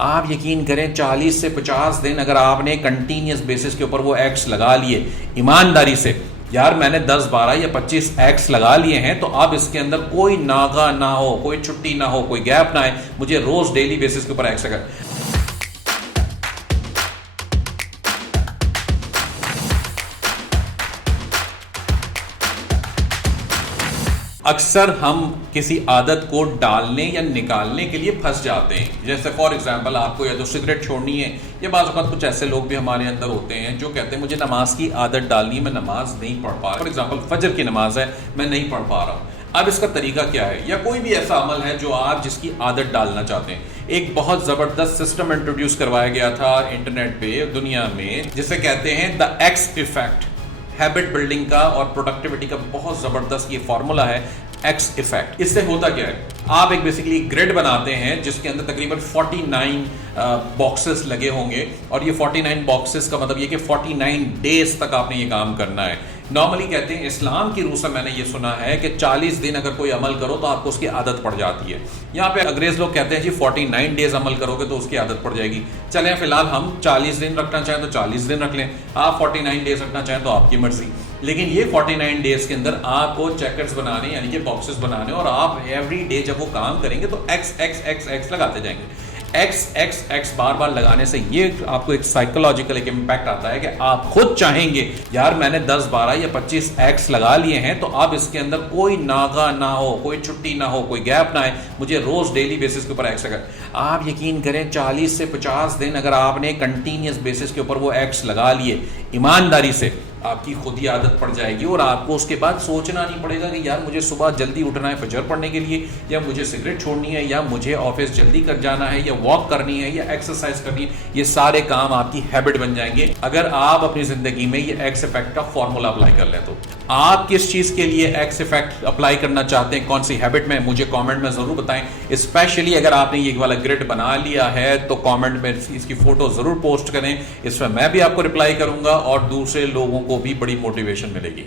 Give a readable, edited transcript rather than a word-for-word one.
आप यकीन करें 40 से 50 दिन अगर आपने कंटिन्यूस बेसिस के ऊपर वो एक्स लगा लिए ईमानदारी से, यार मैंने 10 12 या 25 एक्स लगा लिए हैं, तो अब इसके अंदर कोई नागा ना हो, कोई छुट्टी ना हो, कोई गैप ना आए, मुझे रोज डेली बेसिस के ऊपर एक्स लगा। अक्सर हम किसी आदत को डालने या निकालने के लिए फंस जाते हैं। जैसे फॉर एग्जांपल आपको या तो सिगरेट छोड़नी है, या बाज़ औक़ात कुछ ऐसे लोग भी हमारे अंदर होते हैं जो कहते हैं मुझे नमाज की आदत डालनी है, मैं नमाज नहीं पढ़ पा रहा। फॉर एग्जांपल फजर की नमाज है, मैं नहीं पढ़ पा रहा हूँ। अब इसका तरीका क्या है, या कोई भी ऐसा अमल है जो आप जिसकी आदत डालना चाहते हैं। एक बहुत ज़बरदस्त सिस्टम इंट्रोड्यूस करवाया गया था इंटरनेट पे दुनिया में, जिसे कहते हैं the x effect. Habit building का और प्रोडक्टिविटी का बहुत ज़बरदस्त ये फॉर्मूला है, एक्स इफेक्ट। इससे होता क्या है, आप एक बेसिकली ग्रिड बनाते हैं जिसके अंदर तकरीबन 49 बॉक्सेस लगे होंगे, और ये 49 बॉक्सेस का मतलब ये कि 49 डेज तक आपने ये काम करना है। नॉर्मली कहते हैं इस्लाम की रूह से मैंने ये सुना है कि 40 दिन अगर कोई अमल करो तो आपको उसकी आदत पड़ जाती है। यहाँ पे अंग्रेज लोग कहते हैं जी 49 डेज अमल करोगे तो उसकी आदत पड़ जाएगी। चलें फिलहाल हम 40 दिन रखना चाहें तो 40 दिन रख लें, आप 49 डेज रखना चाहें तो आपकी मर्जी। लेकिन ये 49 डेज के अंदर आपको चेकर्स बनाने यानी कि बॉक्सेस बनाने, और आप एवरी डे जब वो काम करेंगे तो एक्स एक्स एक्स एक्स लगाते जाएंगे। एक्स एक्स एक्स बार बार लगाने से ये आपको एक साइकोलॉजिकल एक इम्पैक्ट आता है कि आप खुद चाहेंगे यार मैंने 10 12 या 25 एक्स लगा लिए हैं, तो अब इसके अंदर कोई नागा ना हो, कोई छुट्टी ना हो, कोई गैप ना आए, मुझे रोज डेली बेसिस के ऊपर एक्स लगा। आप यकीन करें 40 से 50 दिन अगर आपने कंटिन्यूस बेसिस के ऊपर वो एक्स लगा लिए ईमानदारी से, आपकी खुद ही आदत पड़ जाएगी और आपको उसके बाद सोचना नहीं पड़ेगा कि यार मुझे सुबह जल्दी उठना है फजर पढ़ने के लिए, या मुझे सिगरेट छोड़नी है, या मुझे ऑफिस जल्दी कर जाना है, या वॉक करनी है, या एक्सरसाइज करनी है। ये सारे काम आपकी हैबिट बन जाएंगे अगर आप अपनी जिंदगी में ये एक्स इफेक्ट का फॉर्मूला अप्लाई कर लें। तो आप किस चीज के लिए एक्स इफेक्ट अप्लाई करना चाहते हैं, कौन सी हैबिट में, मुझे कमेंट में जरूर बताएं। स्पेशली अगर आपने ये वाला ग्रिड बना लिया है तो कमेंट में इसकी फोटो जरूर पोस्ट करें, इसमें मैं भी आपको रिप्लाई करूंगा और दूसरे लोगों को भी बड़ी मोटिवेशन मिलेगी।